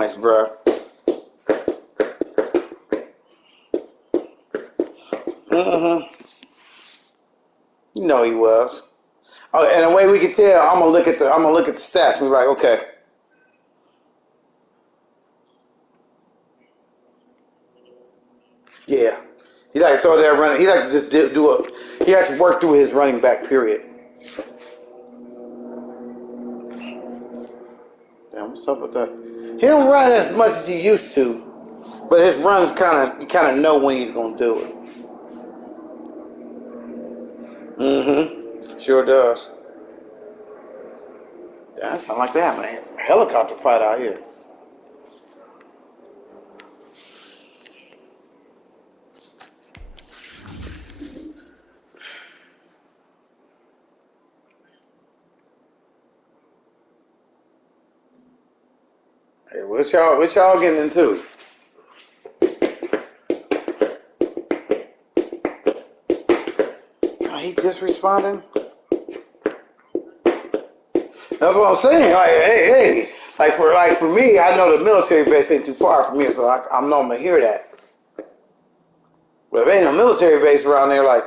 Nice, bro. Mm-hmm. You know he was. Oh, and the way we can tell, I'm gonna look at the stats and be like, okay. Yeah. He like to throw that running. He like to just he like to work through his running back period. Damn, what's up with that? He don't run as much as he used to, but his runs you kind of know when he's gonna do it. Mm-hmm. Sure does. That sound like that, man. A helicopter fight out here. Hey, what y'all getting into? Oh, he just responding? That's what I'm saying. Like, hey. Like for me, I know the military base ain't too far from me, so I'm not gonna hear that. But if ain't a military base around there, like,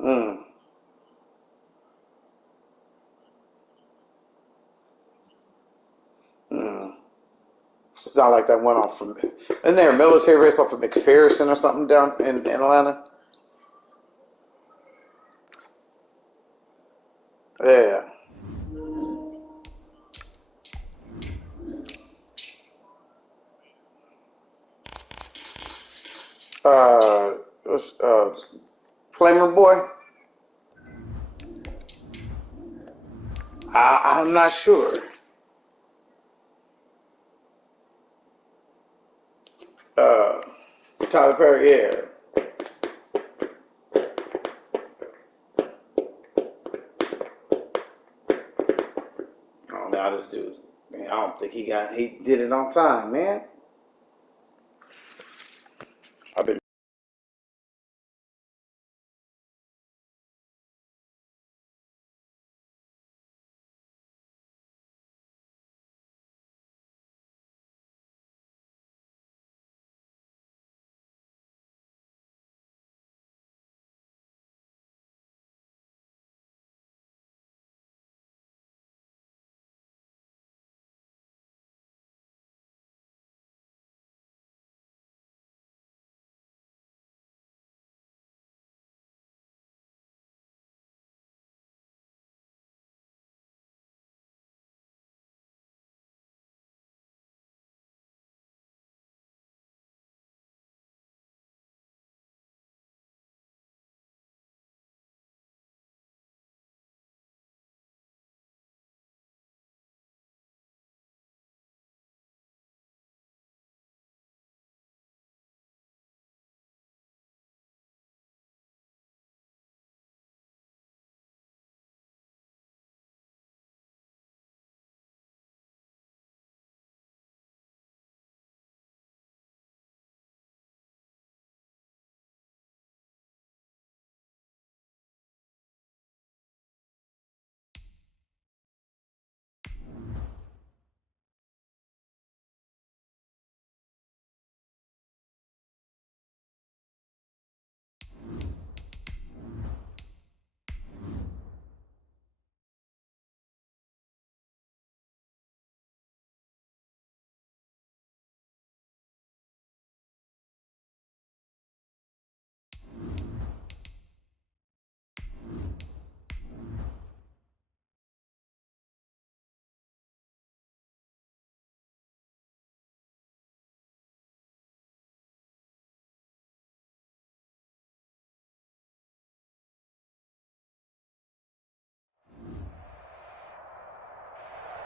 mm, mm. It's not like that went off from. Isn't there a military base off of McPherson or something down in Atlanta? Yeah. Uh, Flamer Boy. I'm not sure. Uh, Tyler Perry. Yeah. Oh, now this dude. Man, I don't think he did it on time, man. I've been.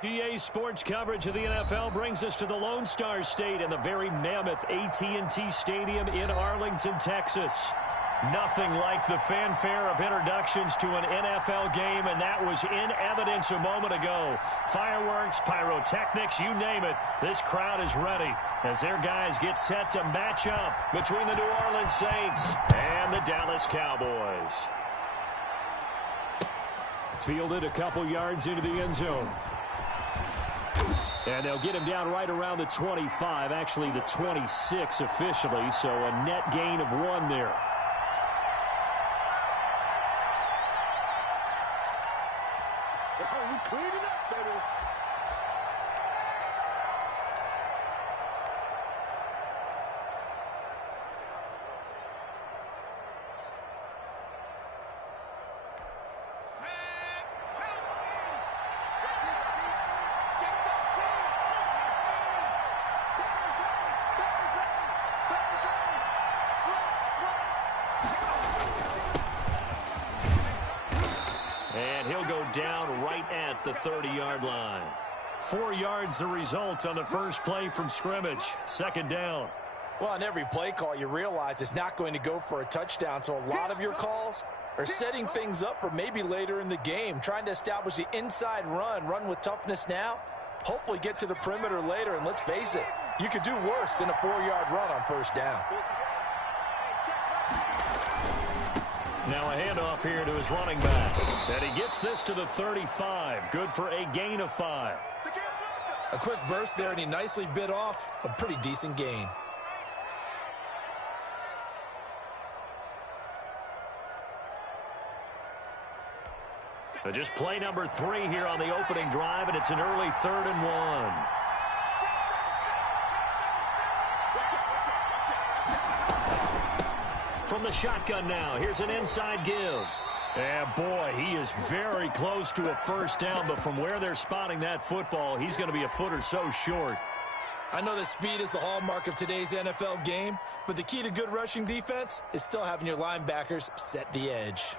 DA Sports coverage of the NFL brings us to the Lone Star State and the very mammoth AT&T Stadium in Arlington, Texas. Nothing like the fanfare of introductions to an NFL game, and that was in evidence a moment ago. Fireworks, pyrotechnics, you name it. This crowd is ready as their guys get set to match up between the New Orleans Saints and the Dallas Cowboys. Fielded a couple yards into the end zone. And they'll get him down right around the 25, actually the 26 officially, so a net gain of 1 there. And he'll go down right at the 30-yard line. 4 yards the result on the first play from scrimmage. Second down. Well, on every play call, you realize it's not going to go for a touchdown. So a lot of your calls are setting things up for maybe later in the game, trying to establish the inside run with toughness now, hopefully get to the perimeter later. And let's face it, you could do worse than a 4-yard run on first down. Now a handoff here to his running back. And he gets this to the 35. Good for a gain of 5. A quick burst there, and he nicely bit off a pretty decent gain. Just play number 3 here on the opening drive, and it's an early 3rd and 1. From the shotgun now, here's an inside give. And boy, he is very close to a first down, but from where they're spotting that football, he's going to be a foot or so short. I know that speed is the hallmark of today's NFL game, but the key to good rushing defense is still having your linebackers set the edge.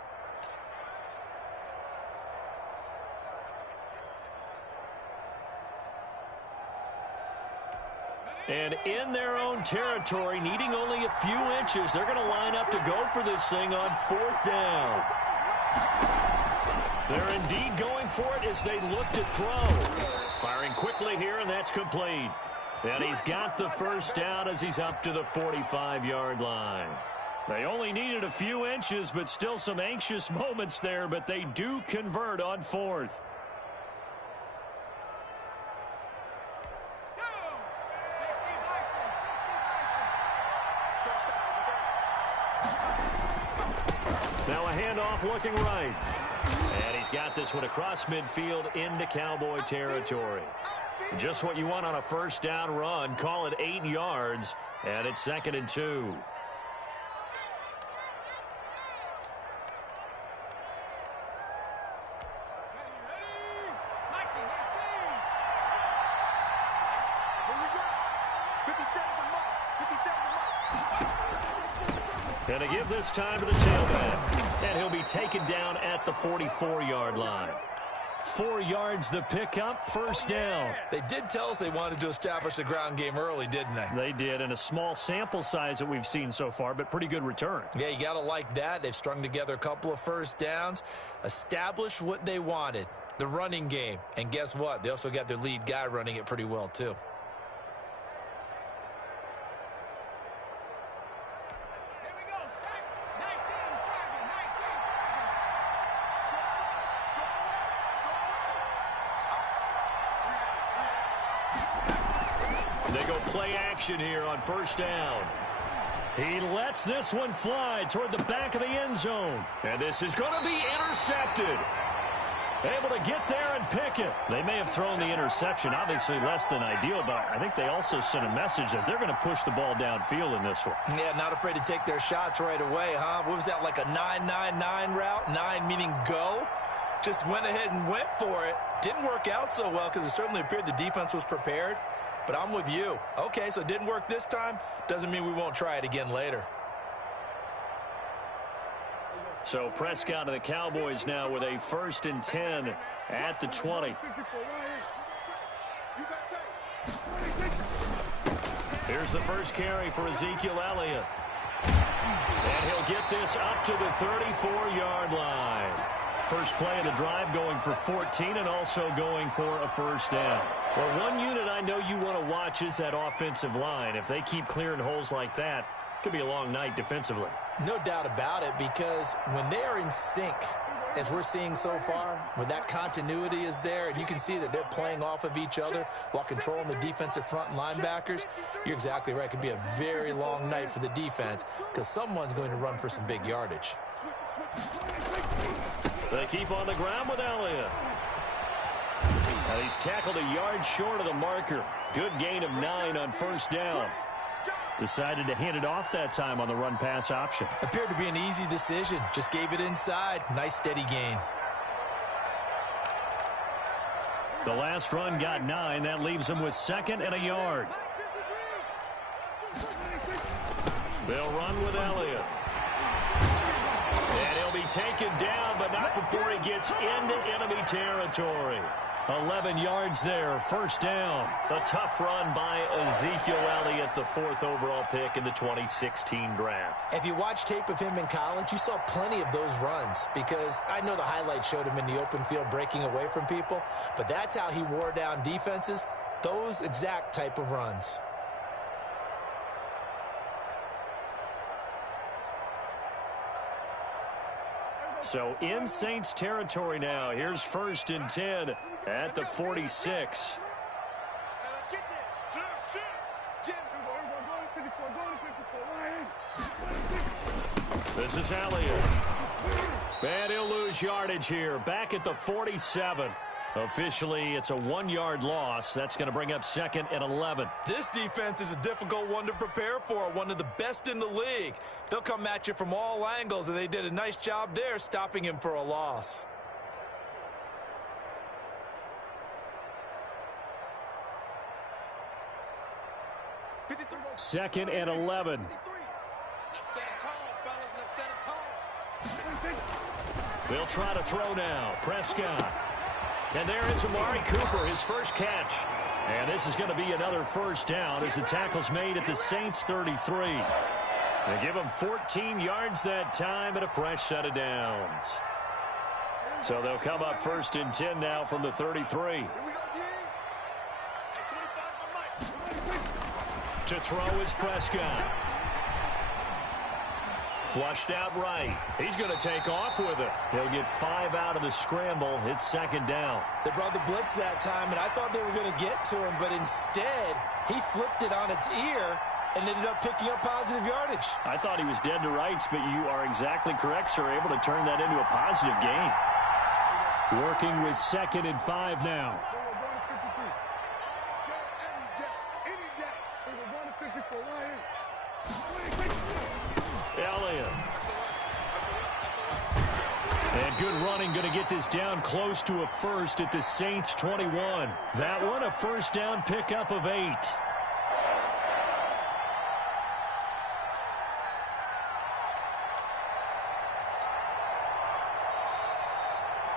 And in their own territory, needing only a few inches, they're going to line up to go for this thing on 4th down. They're indeed going for it as they look to throw. Firing quickly here, and that's complete. And he's got the first down as he's up to the 45-yard line. They only needed a few inches, but still some anxious moments there, but they do convert on 4th. Now a handoff looking right. And he's got this one across midfield into Cowboy territory. Just what you want on a first down run. Call it 8 yards, and it's 2nd and 2. And to give this time to the tailback. And he'll be taken down at the 44-yard line. 4 yards the pickup, first down. They did tell us they wanted to establish the ground game early, didn't they? They did, and a small sample size that we've seen so far, but pretty good return. Yeah, you got to like that. They've strung together a couple of first downs, established what they wanted, the running game. And guess what? They also got their lead guy running it pretty well, too. They go play action here on first down. He lets this one fly toward the back of the end zone. And this is going to be intercepted. Able to get there and pick it. They may have thrown the interception, obviously less than ideal, but I think they also sent a message that they're going to push the ball downfield in this one. Yeah, not afraid to take their shots right away, huh? What was that, like a 9-9-9 route? 9 meaning go? Just went ahead and went for it. Didn't work out so well because it certainly appeared the defense was prepared. But I'm with you. Okay, so it didn't work this time. Doesn't mean we won't try it again later. So Prescott and the Cowboys now with a 1st and 10 at the 20. Here's the first carry for Ezekiel Elliott. And he'll get this up to the 34-yard line. First play of the drive going for 14 and also going for a first down. Well, one unit I know you want to watch is that offensive line. If they keep clearing holes like that, it could be a long night defensively. No doubt about it, because when they are in sync, as we're seeing so far, when that continuity is there and you can see that they're playing off of each other while controlling the defensive front and linebackers, you're exactly right. It could be a very long night for the defense because someone's going to run for some big yardage. They keep on the ground with Elliott. And he's tackled a yard short of the marker. Good gain of 9 on first down. Decided to hand it off that time on the run-pass option. Appeared to be an easy decision. Just gave it inside. Nice, steady gain. The last run got 9. That leaves him with 2nd and a yard. They'll run with Elliott. And he'll be taken down, but not before he gets into enemy territory. 11 yards there, first down. A tough run by Ezekiel Elliott, the 4th overall pick in the 2016 draft. If you watch tape of him in college, you saw plenty of those runs because I know the highlights showed him in the open field breaking away from people, but that's how he wore down defenses, those exact type of runs. So in Saints territory now. Here's 1st and 10 at the 46. This is Elliott. And he'll lose yardage here. Back at the 47. Officially, it's a 1-yard loss. That's going to bring up 2nd and 11. This defense is a difficult one to prepare for, one of the best in the league. They'll come at you from all angles, and they did a nice job there stopping him for a loss. Second and 11. They'll try to throw now. Prescott. And there is Amari Cooper, his first catch. And this is going to be another first down as the tackle's made at the Saints 33. They give him 14 yards that time and a fresh set of downs. So they'll come up 1st and 10 now from the 33. To throw is Prescott. Flushed out right. He's going to take off with it. He'll get 5 out of the scramble. It's 2nd down. They brought the blitz that time, and I thought they were going to get to him, but instead, he flipped it on its ear and ended up picking up positive yardage. I thought he was dead to rights, but you are exactly correct, sir. Able to turn that into a positive gain. Working with 2nd and 5 now. Elliott. And good running, going to get this down close to a first at the Saints 21. That one a first down pickup of 8.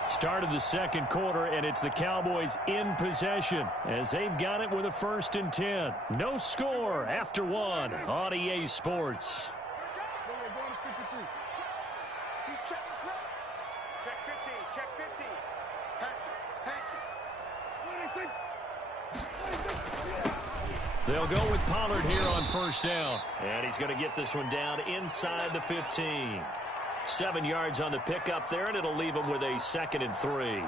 Start of the 2nd quarter, and it's the Cowboys in possession as they've got it with a 1st and 10. No score after 1 on EA Sports. They'll go with Pollard here on first down. And he's going to get this one down inside the 15. 7 yards on the pickup there, and it'll leave him with a 2nd and 3.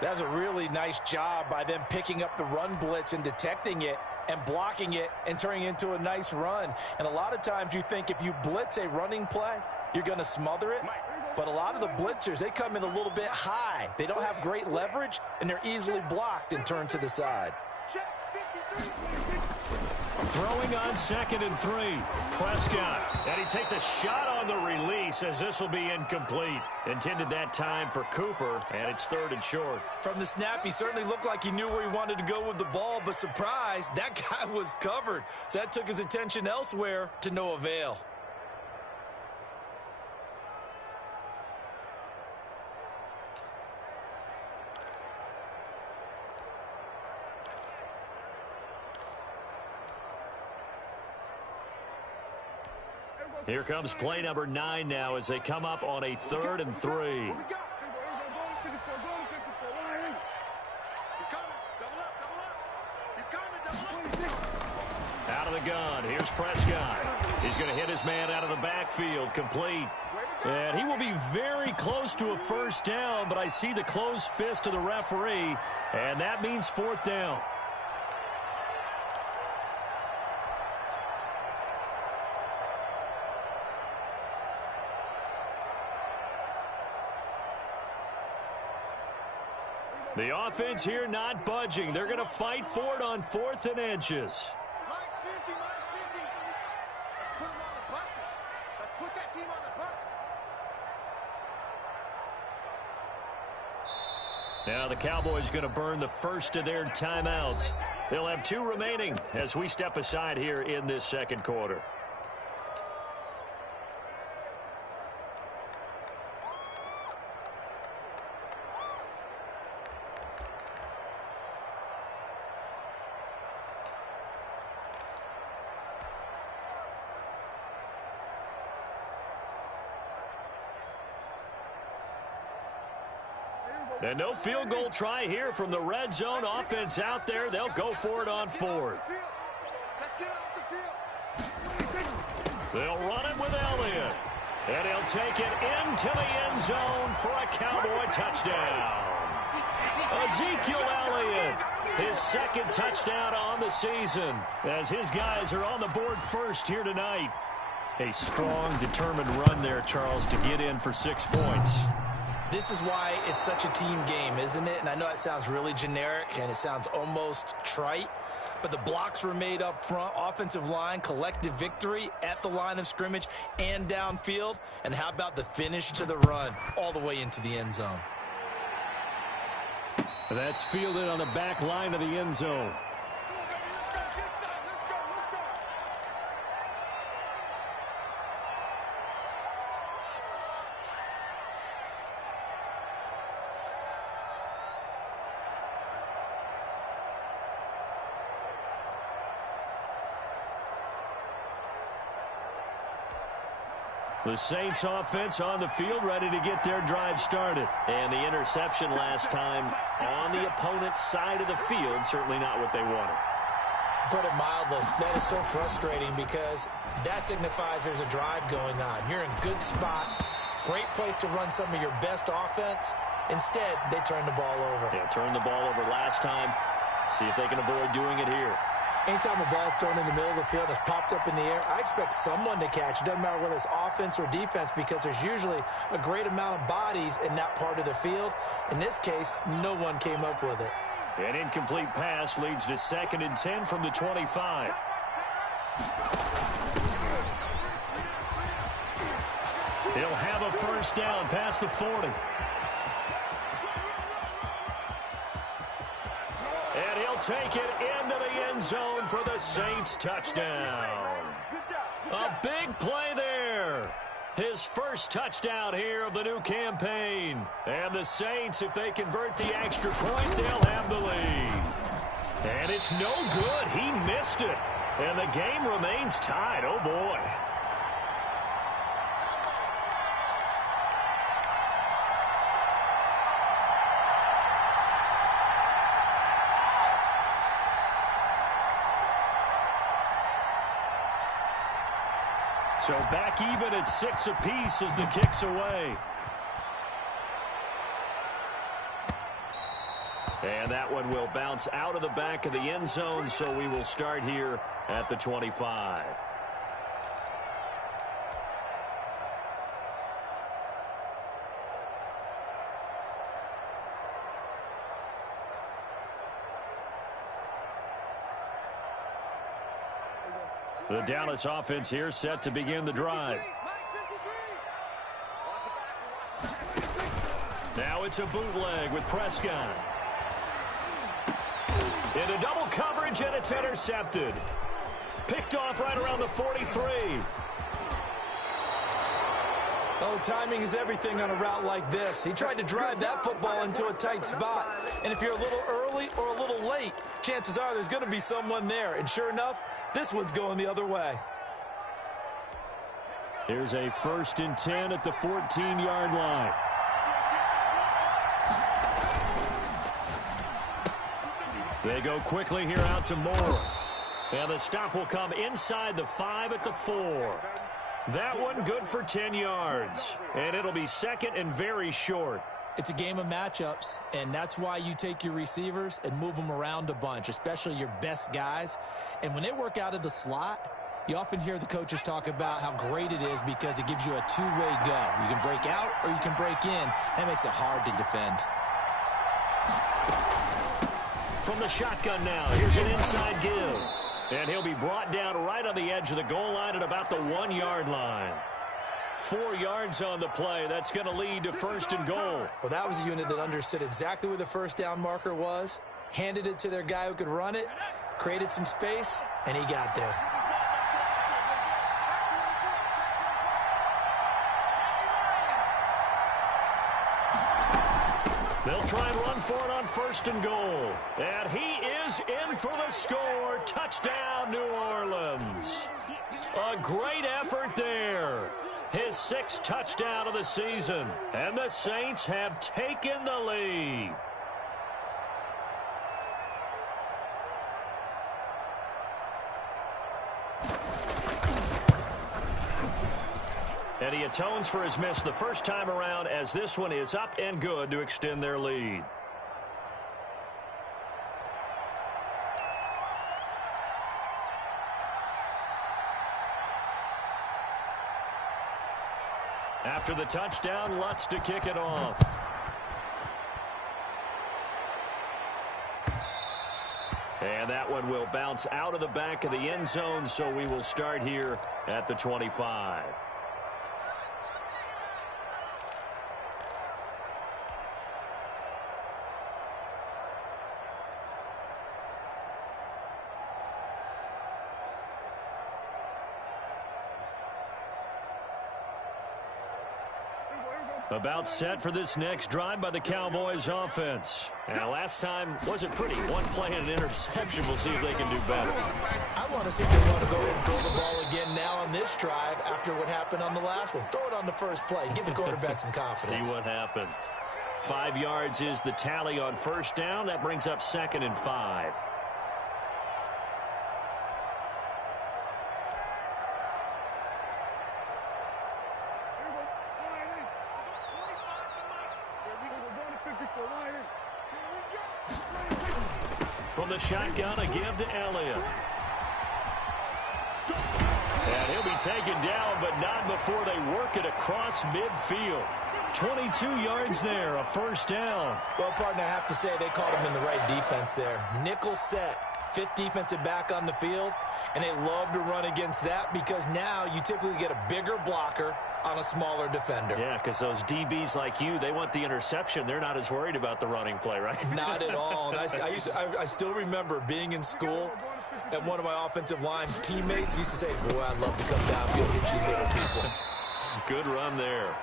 That's a really nice job by them picking up the run blitz and detecting it and blocking it and turning it into a nice run. And a lot of times you think if you blitz a running play, you're going to smother it. But a lot of the blitzers, they come in a little bit high. They don't have great leverage, and they're easily blocked and turned to the side. Throwing on 2nd and 3. Prescott. And he takes a shot on the release as this will be incomplete. Intended that time for Cooper, and it's 3rd and short. From the snap, he certainly looked like he knew where he wanted to go with the ball, but surprise, that guy was covered. So that took his attention elsewhere to no avail. Here comes play number 9 now as they come up on a 3rd and 3. Out of the gun. Here's Prescott. He's going to hit his man out of the backfield. Complete. And he will be very close to a first down, but I see the closed fist of the referee, and that means fourth down. The offense here not budging. They're going to fight for it on 4th and inches. Minus 50, minus 50. Let's put them on the buses. Let's put that team on the bus. Now the Cowboys going to burn the first of their timeouts. They'll have 2 remaining as we step aside here in this second quarter. And no field goal try here from the red zone. Offense out there. They'll go for it on 4th. Let's get off the field. They'll run it with Elliott. And he'll take it into the end zone for a Cowboy touchdown. Ezekiel Elliott, his 2nd touchdown on the season, as his guys are on the board first here tonight. A strong, determined run there, Charles, to get in for 6 points. This is why it's such a team game, isn't it? And I know it sounds really generic and it sounds almost trite, but the blocks were made up front, offensive line, collective victory at the line of scrimmage and downfield. And how about the finish to the run all the way into the end zone? That's fielded on the back line of the end zone. The Saints offense on the field, ready to get their drive started. And the interception last time on the opponent's side of the field, certainly not what they wanted. Put it mildly, that is so frustrating because that signifies there's a drive going on. You're in good spot, great place to run some of your best offense. Instead, they turn the ball over. Yeah, turned the ball over last time. See if they can avoid doing it here. Anytime a ball's thrown in the middle of the field, it's popped up in the air, I expect someone to catch. It doesn't matter whether it's offense or defense because there's usually a great amount of bodies in that part of the field. In this case, no one came up with it. An incomplete pass leads to 2nd and 10 from the 25. He'll have a first down past the 40. And he'll take it into the end zone for the Saints touchdown. A big play there. His first touchdown here of the new campaign. And the Saints, if they convert the extra point, they'll have the lead. And it's no good. He missed it. And the game remains tied. Oh, boy. So back even at 6 apiece as the kick's away. And that one will bounce out of the back of the end zone, so we will start here at the 25. The Dallas offense here set to begin the drive. Now it's a bootleg with Prescott. Into double coverage, and it's intercepted. Picked off right around the 43. Oh, timing is everything on a route like this. He tried to drive that football into a tight spot. And if you're a little early or a little late, chances are there's going to be someone there. And sure enough, this one's going the other way. Here's a 1st and 10 at the 14-yard line. They go quickly here out to Moore. And the stop will come inside the 5 at the 4. That one good for 10 yards. And it'll be second and very short. It's a game of matchups, and that's why you take your receivers and move them around a bunch, especially your best guys. And when they work out of the slot, you often hear the coaches talk about how great it is because it gives you a two-way go. You can break out or you can break in. That makes it hard to defend. From the shotgun now, here's an inside give. And he'll be brought down right on the edge of the goal line at about the 1-yard line. 4 yards on the play. That's going to lead to first and goal. Well, that was a unit that understood exactly where the first down marker was, handed it to their guy who could run it, created some space, and he got there. They'll try and run for it on first and goal. And he is in for the score. Touchdown, New Orleans. A great effort there. His 6th touchdown of the season. And the Saints have taken the lead. And he atones for his miss the first time around as this one is up and good to extend their lead. After the touchdown, Lutz to kick it off. And that one will bounce out of the back of the end zone, so we will start here at the 25. About set for this next drive by the Cowboys offense. And last time wasn't pretty. One play and an interception. We'll see if they can do better. I want to see if they want to go ahead and throw the ball again now on this drive after what happened on the last one. Throw it on the first play. Give the quarterback some confidence. See what happens. 5 yards is the tally on first down. That brings up 2nd and 5. From the shotgun, a give to Elliott. And he'll be taken down, but not before they work it across midfield. 22 yards there, a first down. Well, partner, I have to say they called him in the right defense there. Nickel set, 5th defensive back on the field, and they love to run against that because now you typically get a bigger blocker on a smaller defender. Yeah, because those DBs like you, they want the interception. They're not as worried about the running play, right? Not at all. And I still remember being in school, and one of my offensive line teammates used to say, boy, I'd love to come downfield and hit you little people. Good run there.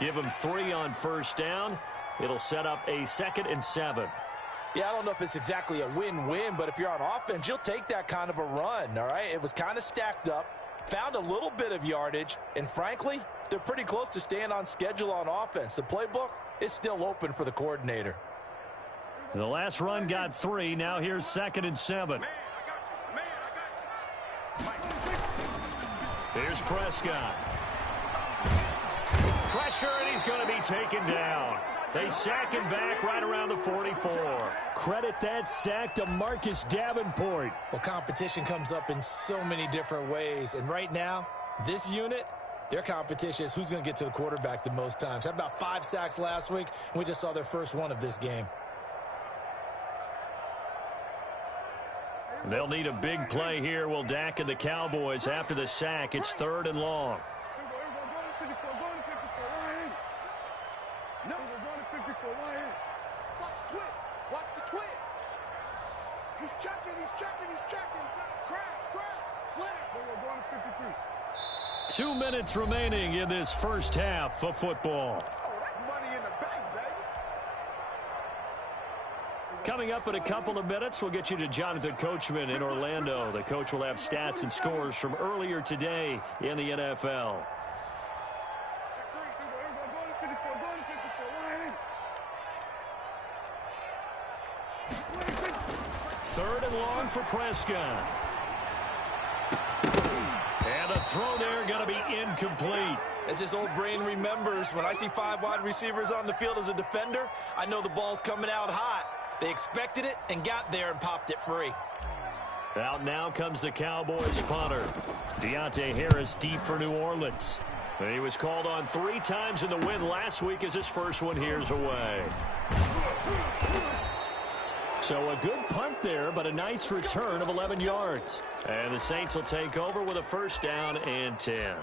Give him 3 on first down. It'll set up a 2nd and 7. Yeah, I don't know if it's exactly a win-win, but if you're on offense, you'll take that kind of a run, all right? It was kind of stacked up. Found a little bit of yardage, and frankly, they're pretty close to staying on schedule on offense. The playbook is still open for the coordinator. The last run got 3. Now here's 2nd and 7. Here's Prescott. Pressure, and he's going to be taken down. They sack him back right around the 44. Credit that sack to Marcus Davenport. Well, competition comes up in so many different ways. And right now, this unit, their competition is who's going to get to the quarterback the most times. Had about 5 sacks last week, and we just saw their first one of this game. They'll need a big play here. Will Dak and the Cowboys after the sack. It's 3rd and long. Watch the twist. He's checking. Crash. Slam. 2 minutes remaining in this first half of football. Coming up in a couple of minutes, we'll get you to Jonathan Coachman in Orlando. The coach will have stats and scores from earlier today in the NFL. Third and long for Prescott. And a throw there going to be incomplete. As his old brain remembers, when I see 5 wide receivers on the field as a defender, I know the ball's coming out hot. They expected it and got there and popped it free. Out now comes the Cowboys punter. Deontay Harris deep for New Orleans. He was called on 3 times in the win last week as his first one here's away. So a good punt there, but a nice return of 11 yards. And the Saints will take over with a first down and 10.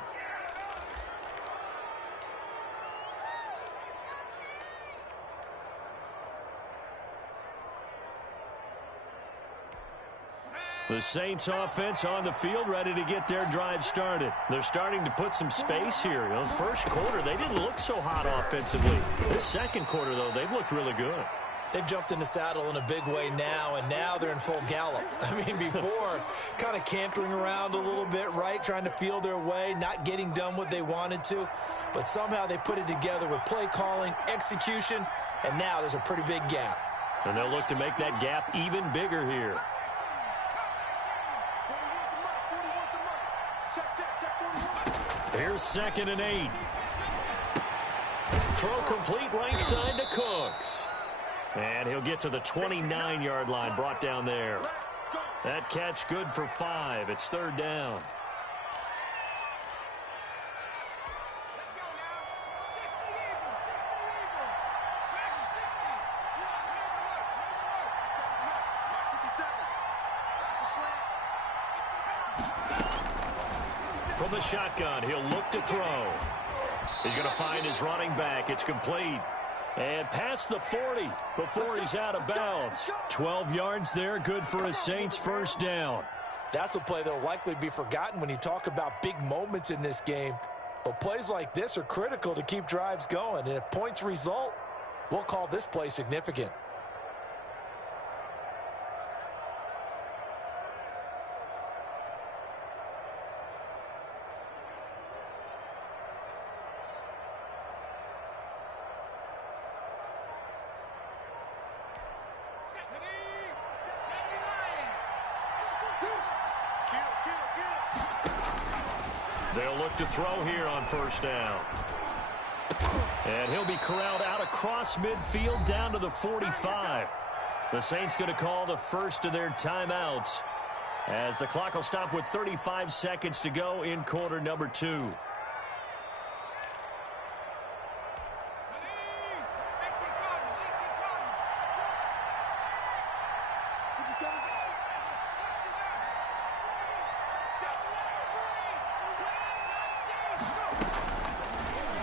The Saints offense on the field, ready to get their drive started. They're starting to put some space here. The first quarter, they didn't look so hot offensively. This second quarter, though, they've looked really good. They've jumped in the saddle in a big way now, and now they're in full gallop. I mean, before, kind of cantering around a little bit, right, trying to feel their way, not getting done what they wanted to. But somehow they put it together with play calling, execution, and now there's a pretty big gap. And they'll look to make that gap even bigger here. Here's 2nd and 8. Throw complete right side to Cooks. And he'll get to the 29-yard line, brought down there. That catch good for 5. It's 3rd down. From the shotgun, he'll look to throw. He's going to find his running back. It's complete. And past the 40 before he's out of bounds. 12 yards there, good for a Saints first down. That's a play that will likely be forgotten when you talk about big moments in this game. But plays like this are critical to keep drives going. And if points result, we'll call this play significant. They'll look to throw here on first down. And he'll be corralled out across midfield down to the 45. The Saints going to call the first of their timeouts as the clock will stop with 35 seconds to go in quarter number 2.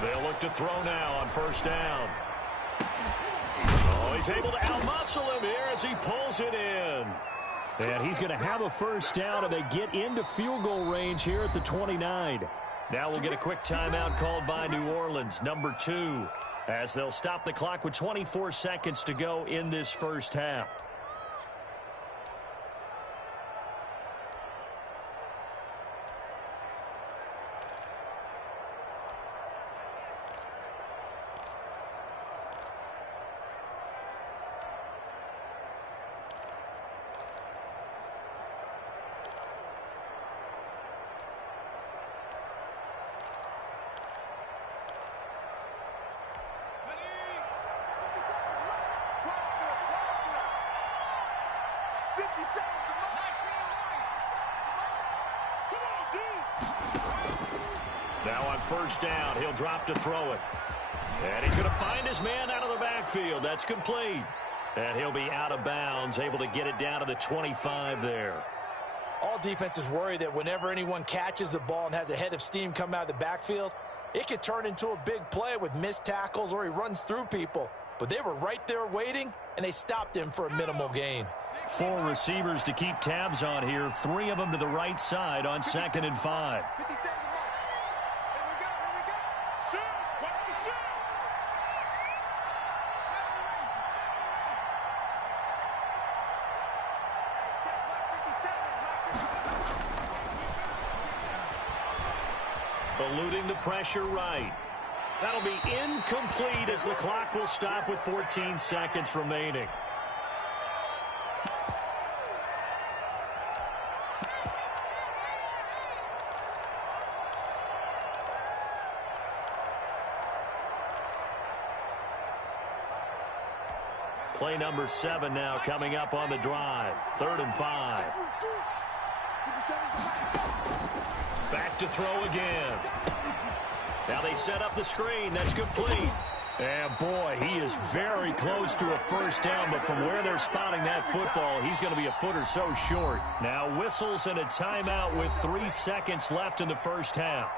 They'll look to throw now on first down. Oh, he's able to outmuscle him here as he pulls it in. And he's going to have a first down, and they get into field goal range here at the 29. Now we'll get a quick timeout called by New Orleans, number 2, as they'll stop the clock with 24 seconds to go in this first half. Now on first down, he'll drop to throw it. And he's going to find his man out of the backfield. That's complete. And he'll be out of bounds, able to get it down to the 25 there. All defenses worry that whenever anyone catches the ball and has a head of steam come out of the backfield, it could turn into a big play with missed tackles or he runs through people. But they were right there waiting, and they stopped him for a minimal gain. 4 receivers to keep tabs on here. 3 of them to the right side on 2nd and 5. Eluding the pressure right. That'll be incomplete as the clock will stop with 14 seconds remaining. Play number 7 now coming up on the drive. 3rd and 5. Back to throw again. Now they set up the screen. That's complete. And boy, he is very close to a first down, but from where they're spotting that football, he's going to be a foot or so short. Now whistles and a timeout with 3 seconds left in the first half.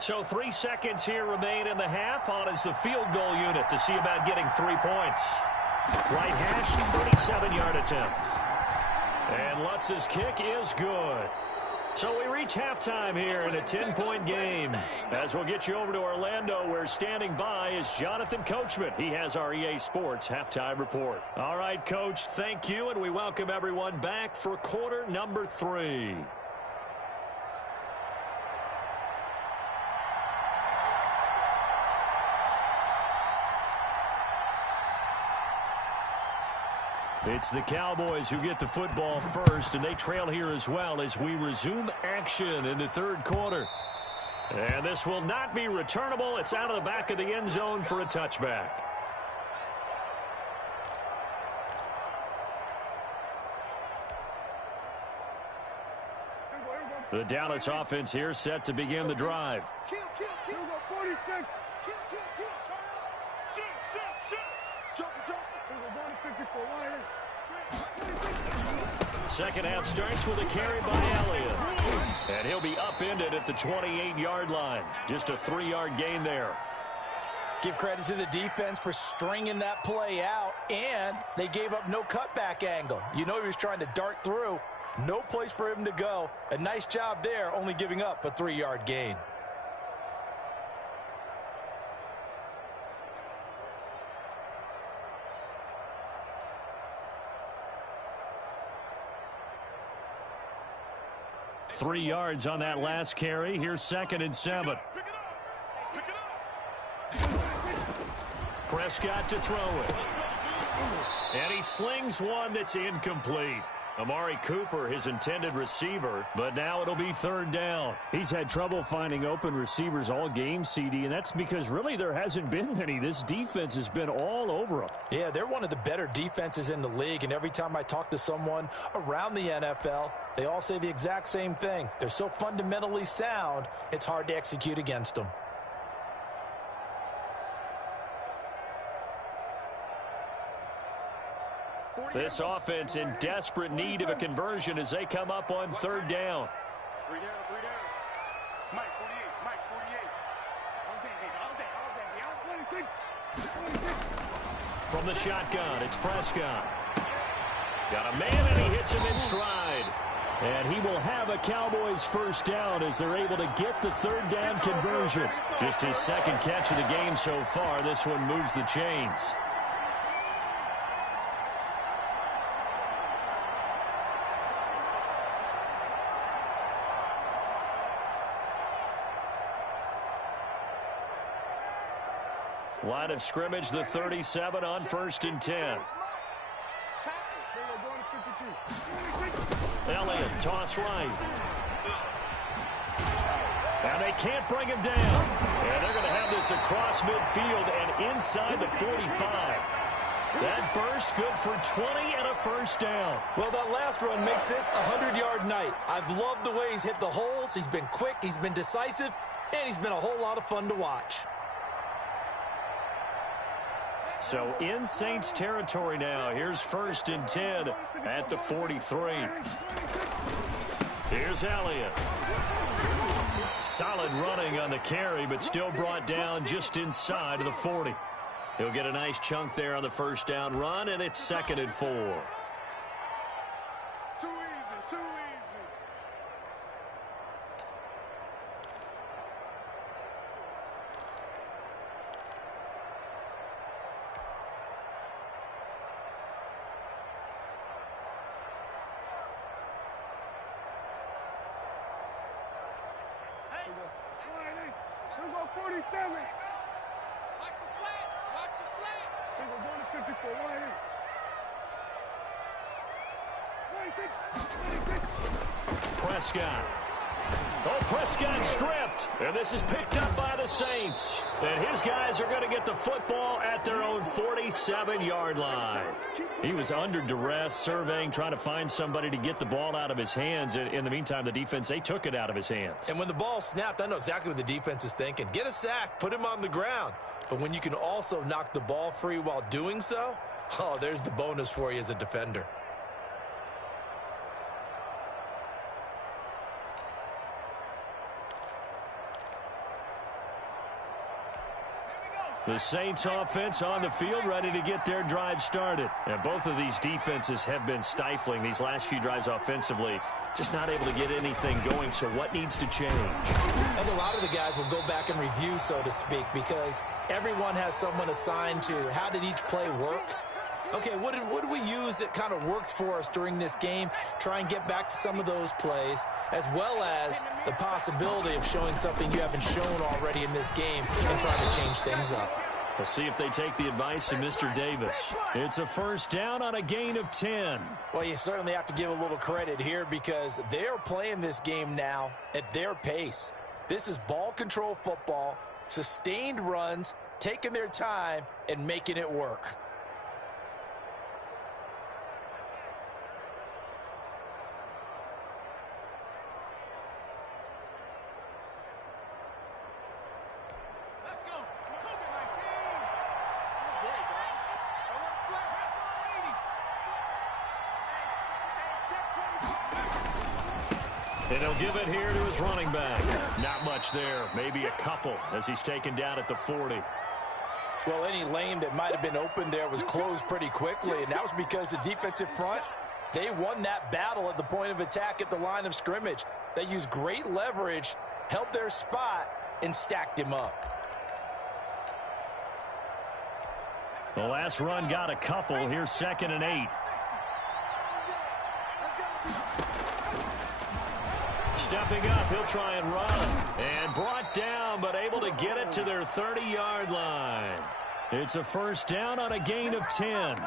So 3 seconds here remain in the half. On is the field goal unit to see about getting 3 points. Right hash, 37-yard attempt. And Lutz's kick is good. So we reach halftime here in a 10-point game. As we'll get you over to Orlando, where standing by is Jonathan Coachman. He has our EA Sports halftime report. All right, Coach, thank you, and we welcome everyone back for quarter number 3. It's the Cowboys who get the football first, and they trail here as well as we resume action in the 3rd quarter. And this will not be returnable. It's out of the back of the end zone for a touchback. The Dallas offense here set to begin the drive. Kill, 46. Kill, turn up. Shoot. Jump. 154. Second half starts with a carry by Elliott. And he'll be upended at the 28-yard line. Just a 3-yard gain there. Give credit to the defense for stringing that play out, and they gave up no cutback angle. You know he was trying to dart through. No place for him to go. A nice job there, only giving up a 3-yard gain. Three yards on that last carry. Here's 2nd and 7. Prescott to throw it. And he slings one that's incomplete. Amari Cooper, his intended receiver, but now it'll be 3rd down. He's had trouble finding open receivers all game, CD, and that's because really there hasn't been many. This defense has been all over them. Yeah, they're one of the better defenses in the league, and every time I talk to someone around the NFL, they all say the exact same thing. They're so fundamentally sound, it's hard to execute against them. This offense in desperate need of a conversion as they come up on 3rd down. 3 down. Mike 48. From the shotgun, it's Prescott. Got a man, and he hits him in stride. And he will have a Cowboys first down as they're able to get the 3rd down conversion. Just his 2nd catch of the game so far. This one moves the chains. Line of scrimmage, the 37 on 1st and 10. Elliott, toss right. And they can't bring him down. And they're going to have this across midfield and inside the 45. That burst good for 20 and a first down. Well, that last run makes this a 100-yard night. I've loved the way he's hit the holes. He's been quick, he's been decisive, and he's been a whole lot of fun to watch. So in Saints territory now. Here's 1st and 10 at the 43. Here's Elliott. Solid running on the carry, but still brought down just inside of the 40. He'll get a nice chunk there on the first down run, and it's 2nd and 4. Too easy. Here go 47. Watch the slant. So we're going to 54. Right here. 26. Prescott. Oh, Prescott stripped, and this is picked up by the Saints. And his guys are going to get the football at their own 47-yard line. He was under duress, surveying, trying to find somebody to get the ball out of his hands. In the meantime, the defense, they took it out of his hands. And when the ball snapped, I know exactly what the defense is thinking. Get a sack, put him on the ground. But when you can also knock the ball free while doing so, oh, there's the bonus for you as a defender. The Saints offense on the field, ready to get their drive started. And both of these defenses have been stifling these last few drives offensively. Just not able to get anything going, so what needs to change? I think a lot of the guys will go back and review, so to speak, because everyone has someone assigned to how did each play work. Okay, what did we use that kind of worked for us during this game? Try and get back to some of those plays, as well as the possibility of showing something you haven't shown already in this game and trying to change things up. We'll see if they take the advice of Mr. Davis. It's a first down on a gain of 10. Well, you certainly have to give a little credit here because they're playing this game now at their pace. This is ball control football, sustained runs, taking their time, and making it work. And he'll give it here to his running back. Not much there. Maybe a couple as he's taken down at the 40. Well, any lane that might have been open there was closed pretty quickly, and that was because the defensive front, they won that battle at the point of attack at the line of scrimmage. They used great leverage, held their spot, and stacked him up. The last run got a couple. Here's 2nd and 8. Stepping up, he'll try and run. And brought down, but able to get it to their 30-yard line. It's a first down on a gain of 10.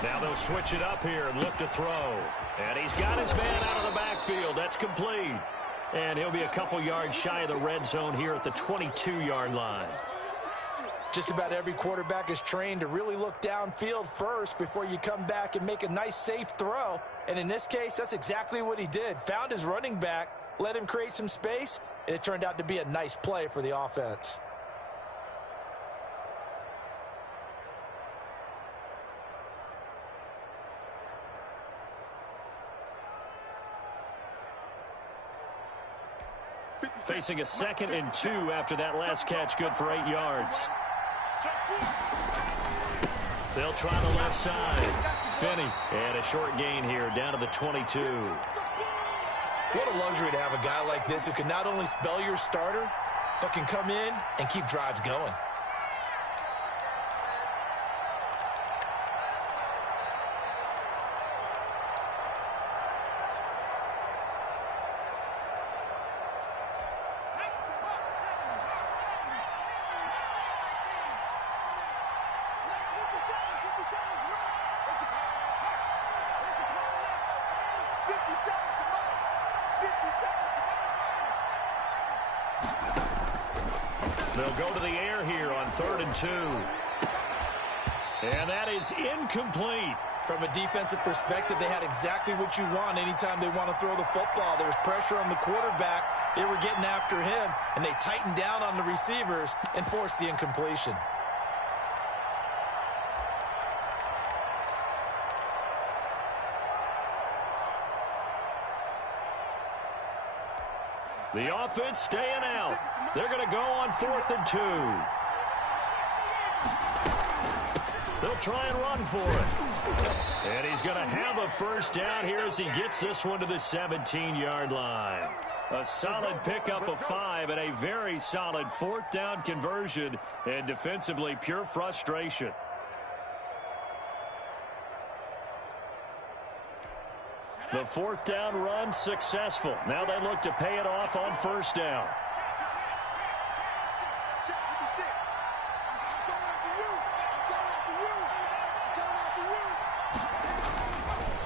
Now they'll switch it up here and look to throw. And he's got his man out of the backfield. That's complete. And he'll be a couple yards shy of the red zone here at the 22-yard line. Just about every quarterback is trained to really look downfield first before you come back and make a nice, safe throw. And in this case, that's exactly what he did. Found his running back, let him create some space, and it turned out to be a nice play for the offense. Facing a 2nd and 2 after that last catch, good for 8 yards. They'll try the left side. Finney, and a short gain here down to the 22. What a luxury to have a guy like this who can not only spell your starter, but can come in and keep drives going. They'll go to the air here on 3rd and 2. And that is incomplete. From a defensive perspective, they had exactly what you want anytime they want to throw the football. There was pressure on the quarterback. They were getting after him, and they tightened down on the receivers and forced the incompletion. The offense staying out. They're going to go on 4th and 2. They'll try and run for it. And he's going to have a first down here as he gets this one to the 17-yard line. A solid pickup of 5 and a very solid 4th down conversion. And defensively, pure frustration. The fourth down run successful. Now they look to pay it off on first down.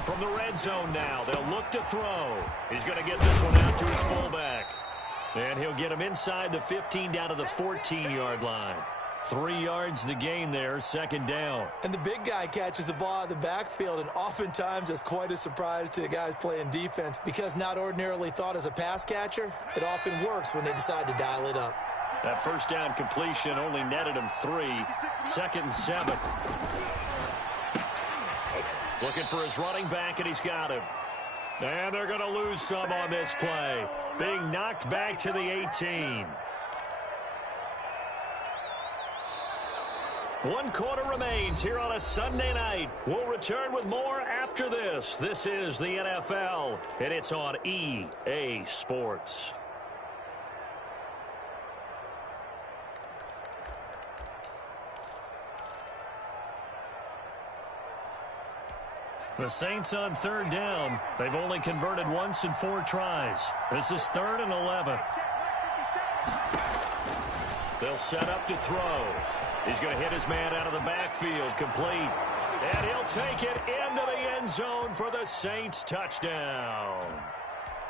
From the red zone now, they'll look to throw. He's going to get this one out to his fullback. And he'll get him inside the 15 down to the 14-yard line. 3 yards the gain there, second down. And the big guy catches the ball out of the backfield, and oftentimes that's quite a surprise to the guys playing defense because not ordinarily thought as a pass catcher, it often works when they decide to dial it up. That first down completion only netted him 3. 2nd and 7. Looking for his running back, and he's got him. And they're going to lose some on this play. Being knocked back to the 18. 1 quarter remains here on a Sunday night. We'll return with more after this. This is the NFL, and it's on EA Sports. The Saints on third down. They've only converted once in 4 tries. This is 3rd and 11. They'll set up to throw. He's going to hit his man out of the backfield, complete. And he'll take it into the end zone for the Saints touchdown.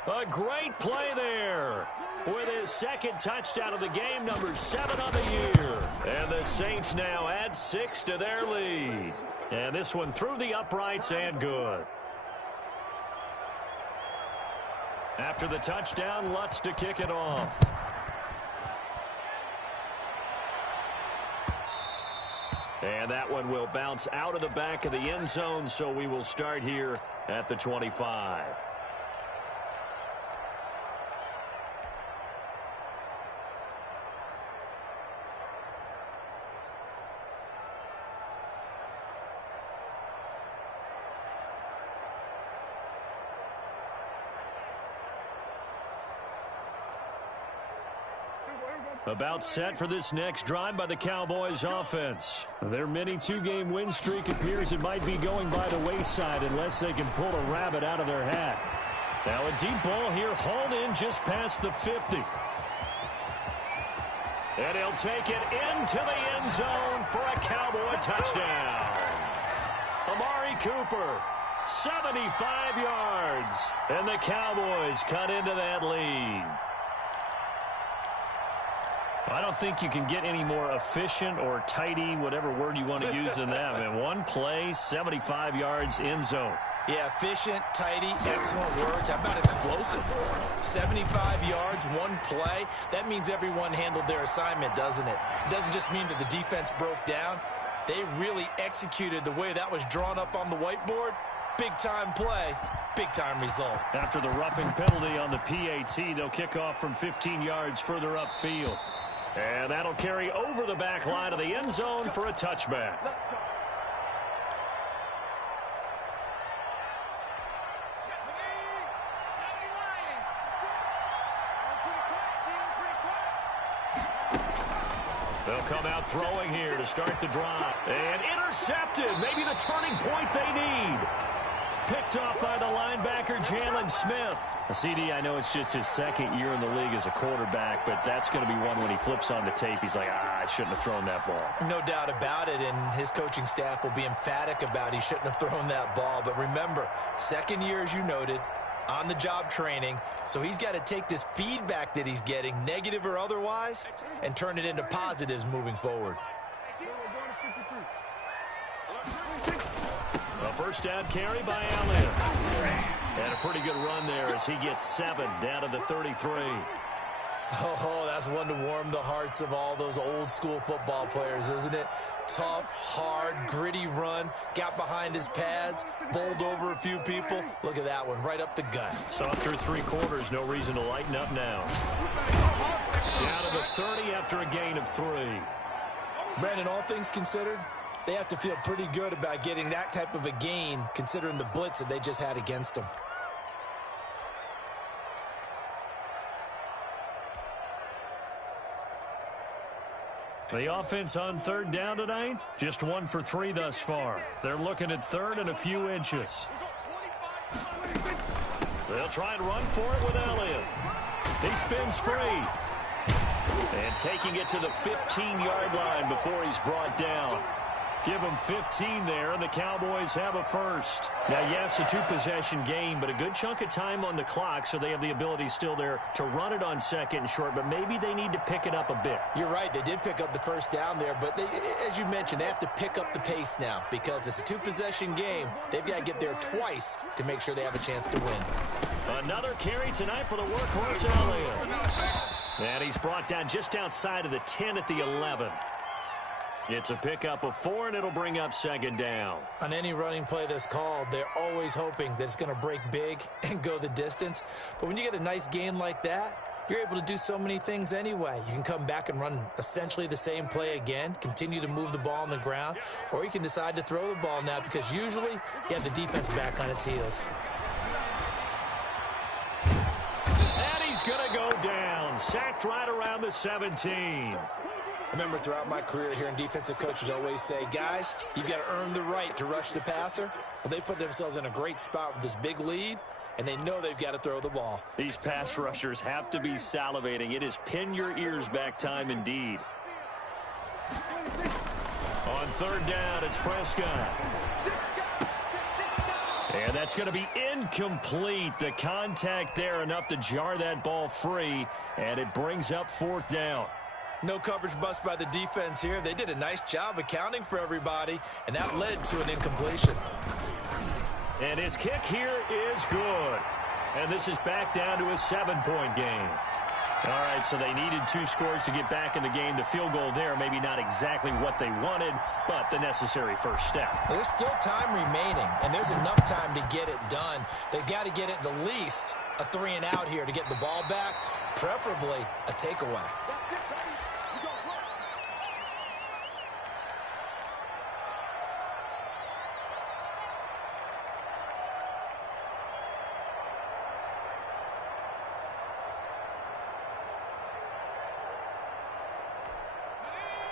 A great play there with his 2nd touchdown of the game, number 7 on the year. And the Saints now add 6 to their lead. And this one through the uprights and good. After the touchdown, Lutz to kick it off. And that one will bounce out of the back of the end zone, so we will start here at the 25. About set for this next drive by the Cowboys offense. Their mini 2-game win streak appears it might be going by the wayside unless they can pull a rabbit out of their hat. Now a deep ball here hauled in just past the 50. And he'll take it into the end zone for a Cowboy touchdown. Amari Cooper, 75 yards. And the Cowboys cut into that lead. I don't think you can get any more efficient or tidy, whatever word you want to use in that. Man, 1 play, 75 yards, end zone. Yeah, efficient, tidy, excellent words. How about explosive? 75 yards, 1 play. That means everyone handled their assignment, doesn't it? It doesn't just mean that the defense broke down. They really executed the way that was drawn up on the whiteboard. Big-time play, big-time result. After the roughing penalty on the PAT, they'll kick off from 15 yards further upfield. And that'll carry over the back line of the end zone for a touchback. They'll come out throwing here to start the drive. And intercepted. Maybe the turning point they need. Picked off by the linebacker, Jalen Smith. CD, I know it's just his 2nd year in the league as a quarterback, but that's going to be one when he flips on the tape. He's like, I shouldn't have thrown that ball. No doubt about it, and his coaching staff will be emphatic about he shouldn't have thrown that ball. But remember, 2nd year, as you noted, on-the-job training, so he's got to take this feedback that he's getting, negative or otherwise, and turn it into positives moving forward. A first down carry by Allen. And a pretty good run there as he gets 7 down to the 33. Oh, that's one to warm the hearts of all those old-school football players, isn't it? Tough, hard, gritty run. Got behind his pads, bowled over a few people. Look at that one, right up the gut. So through 3 quarters, no reason to lighten up now. Down to the 30 after a gain of 3. Brandon, all things considered, they have to feel pretty good about getting that type of a gain, considering the blitz that they just had against them. The offense on third down tonight, just 1 for 3 thus far. They're looking at 3rd and a few inches. They'll try and run for it with Elliott. He spins free. And taking it to the 15-yard line before he's brought down. Give him 15 there, and the Cowboys have a first. Now, yes, a two-possession game, but a good chunk of time on the clock, so they have the ability still there to run it on second and short, but maybe they need to pick it up a bit. You're right. They did pick up the first down there, but as you mentioned, they have to pick up the pace now because it's a two-possession game. They've got to get there twice to make sure they have a chance to win. Another carry tonight for the workhorse Elliott. And he's brought down just outside of the 10 at the 11. It's a pickup of 4, and it'll bring up second down. On any running play that's called, they're always hoping that it's going to break big and go the distance. But when you get a nice game like that, you're able to do so many things anyway. You can come back and run essentially the same play again, continue to move the ball on the ground, or you can decide to throw the ball now because usually you have the defense back on its heels. And he's going to go down, sacked right around the 17. I remember throughout my career hearing defensive coaches always say, guys, you've got to earn the right to rush the passer. Well, they put themselves in a great spot with this big lead, and they know they've got to throw the ball. These pass rushers have to be salivating. It is pin your ears back time indeed. On third down, it's Prescott. And that's going to be incomplete. The contact there enough to jar that ball free, and it brings up fourth down. No coverage bust by the defense here. They did a nice job accounting for everybody, and that led to an incompletion. And his kick here is good. And this is back down to a 7-point game. All right, so they needed 2 scores to get back in the game. The field goal there, maybe not exactly what they wanted, but the necessary first step. There's still time remaining, and there's enough time to get it done. They've got to get at the least a 3-and-out here to get the ball back, preferably a takeaway.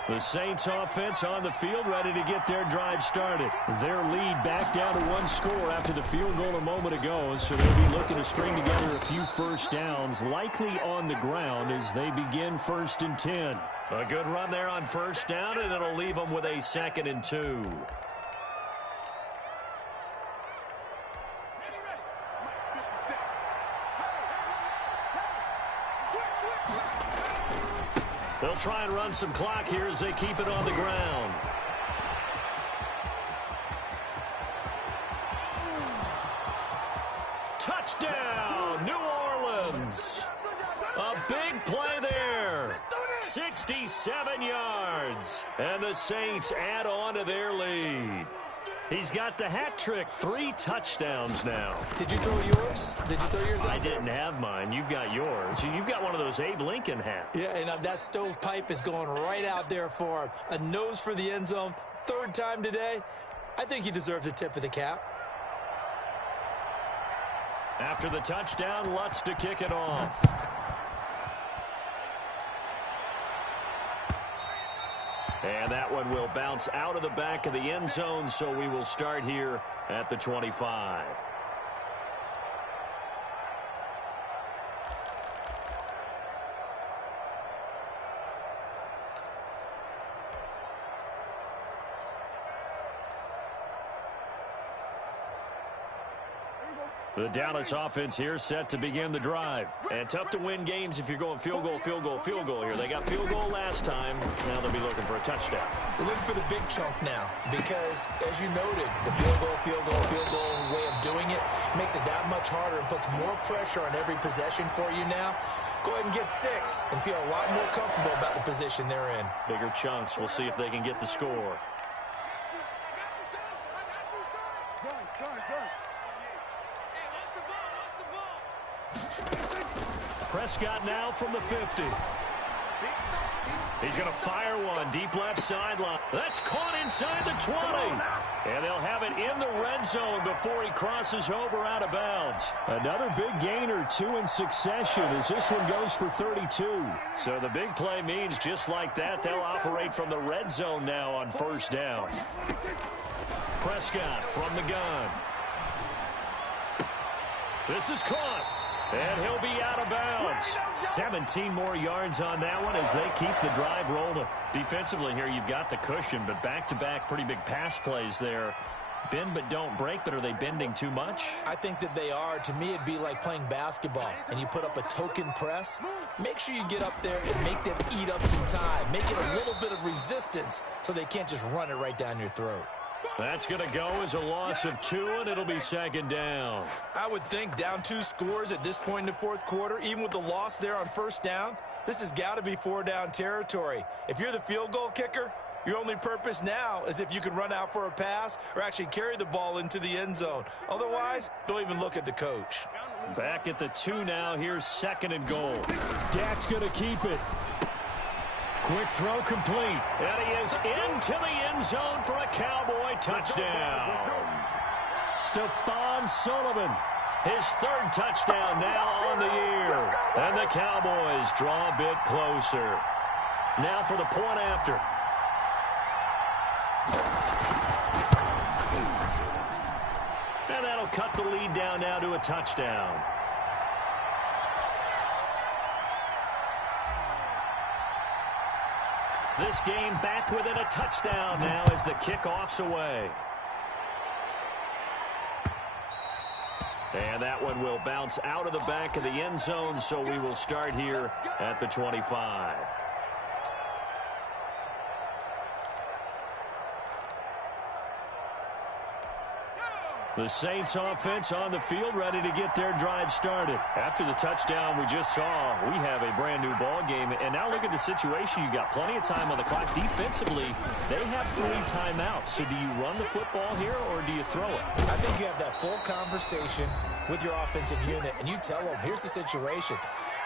The Saints offense on the field, ready to get their drive started. Their lead back down to 1 score after the field goal a moment ago, so they'll be looking to string together a few first downs, likely on the ground as they begin 1st and 10. A good run there on first down, and it'll leave them with a 2nd and 2. They'll try and run some clock here as they keep it on the ground. Touchdown, New Orleans. A big play there. 67 yards. And the Saints add on to their lead. He's got the hat trick, 3 touchdowns now. Did you throw yours? Did you throw yours out I there? didn't have mine. You've got yours. You've got one of those Abe Lincoln hats. Yeah, and that stovepipe is going right out there for him. A nose for the end zone. 3rd time today. I think he deserves a tip of the cap. After the touchdown, Lutz to kick it off. And that one will bounce out of the back of the end zone, so we will start here at the 25. The Dallas offense here set to begin the drive. And tough to win games if you're going field goal, field goal, field goal here. They got field goal last time. Now they'll be looking for a touchdown. They're looking for the big chunk now because, as you noted, the field goal, field goal, field goal way of doing it makes it that much harder and puts more pressure on every possession for you now. Go ahead and get 6 and feel a lot more comfortable about the position they're in. Bigger chunks. We'll see if they can get the score. Prescott now from the 50. He's going to fire one deep left sideline. That's caught inside the 20. And they'll have it in the red zone before he crosses over out of bounds. Another big gainer, 2 in succession as this one goes for 32. So the big play means just like that, they'll operate from the red zone now on first down. Prescott from the gun. This is caught. And he'll be out of bounds. 17 more yards on that one as they keep the drive rolling. Defensively here, you've got the cushion, but back-to-back pretty big pass plays there. Bend but don't break, but are they bending too much? I think that they are. To me, it'd be like playing basketball, and you put up a token press. Make sure you get up there and make them eat up some time. Make it a little bit of resistance so they can't just run it right down your throat. That's going to go as a loss of 2, and it'll be second down. I would think down 2 scores at this point in the fourth quarter, even with the loss there on first down, this has got to be 4-down territory. If you're the field goal kicker, your only purpose now is if you can run out for a pass or actually carry the ball into the end zone. Otherwise, don't even look at the coach. Back at the 2 now. Here's second and goal. Dak's going to keep it. Quick throw complete. And he is into the end zone for a Cowboy touchdown. Stephon Sullivan, his 3rd touchdown now on the year. And the Cowboys draw a bit closer. Now for the point after. And that'll cut the lead down now to a touchdown. This game back within a touchdown now as the kickoff's away. And that one will bounce out of the back of the end zone, so we will start here at the 25. The Saints offense on the field ready to get their drive started. After the touchdown we just saw, we have a brand new ball game. And now look at the situation. You got plenty of time on the clock. Defensively, they have 3 timeouts. So do you run the football here or do you throw it? I think you have that full conversation with your offensive unit, and you tell them, here's the situation.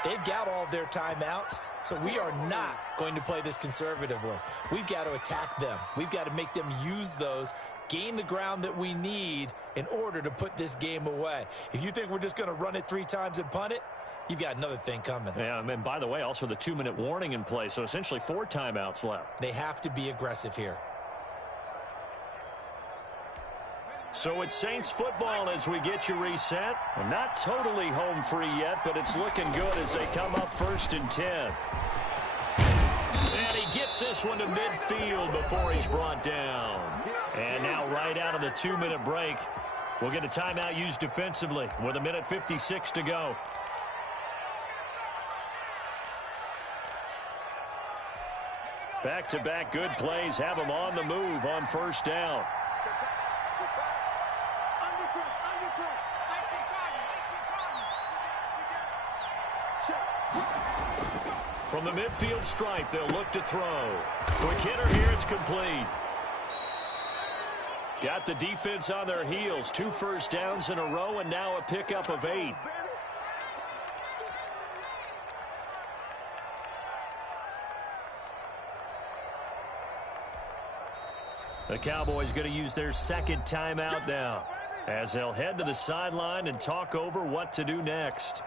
They've got all their timeouts, so we are not going to play this conservatively. We've got to attack them. We've got to make them use those, gain the ground that we need in order to put this game away. If you think we're just going to run it 3 times and punt it, you've got another thing coming. Yeah, and by the way, also the 2-minute warning in play, so essentially 4 timeouts left. They have to be aggressive here. So it's Saints football as we get you reset. And not totally home free yet, but it's looking good as they come up 1st and 10. And he gets this one to midfield before he's brought down. And now right out of the 2-minute break, we'll get a timeout used defensively with 1:56 to go. Back-to-back good plays have them on the move on 1st down. From the midfield stripe, they'll look to throw. Quick hitter here, it's complete. Got the defense on their heels. 2 first downs in a row, and now a pickup of 8. The Cowboys going to use their 2nd timeout now as they'll head to the sideline and talk over what to do next.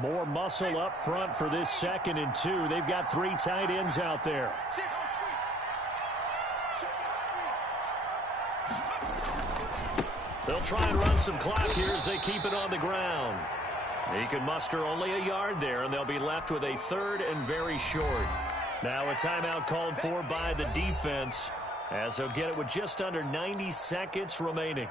More muscle up front for this 2nd and 2. They've got 3 tight ends out there. They'll try and run some clock here as they keep it on the ground. He can muster only a yard there, and they'll be left with a 3rd and very short. Now a timeout called for by the defense as they'll get it with just under 90 seconds remaining.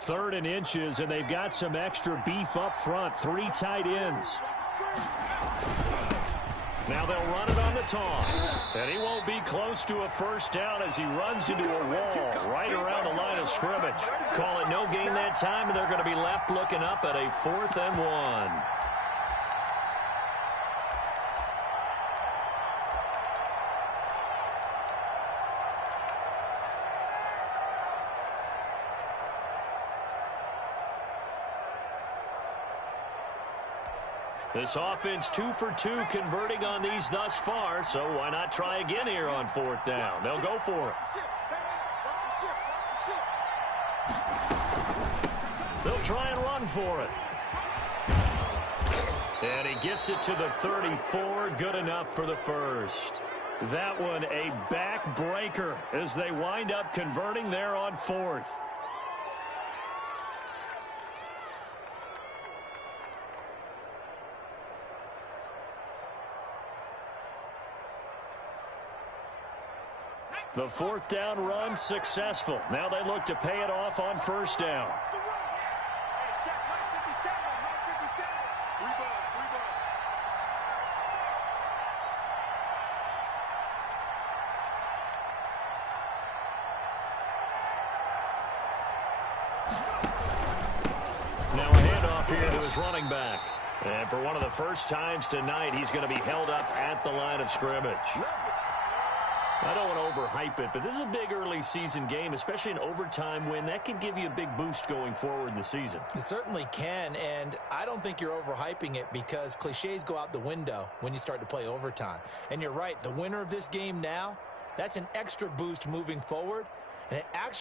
Third and inches, and they've got some extra beef up front. 3 tight ends. Now they'll run it on the toss. And he won't be close to a first down as he runs into a wall right around the line of scrimmage. Call it no gain that time, and they're going to be left looking up at a 4th and 1. This offense 2 for 2 converting on these thus far, so why not try again here on 4th down? They'll go for it. They'll try and run for it. And he gets it to the 34. Good enough for the first. That one a backbreaker as they wind up converting there on fourth. The fourth down run successful. Now they look to pay it off on first down. Hey, check, Mike 57, Mike 57. Three ball. Now a handoff here to his running back. And for one of the first times tonight, he's going to be held up at the line of scrimmage. I don't want to overhype it, but this is a big early season game, especially an overtime win. That can give you a big boost going forward in the season. It certainly can, and I don't think you're overhyping it because cliches go out the window when you start to play overtime. And you're right, the winner of this game now, that's an extra boost moving forward, and it actually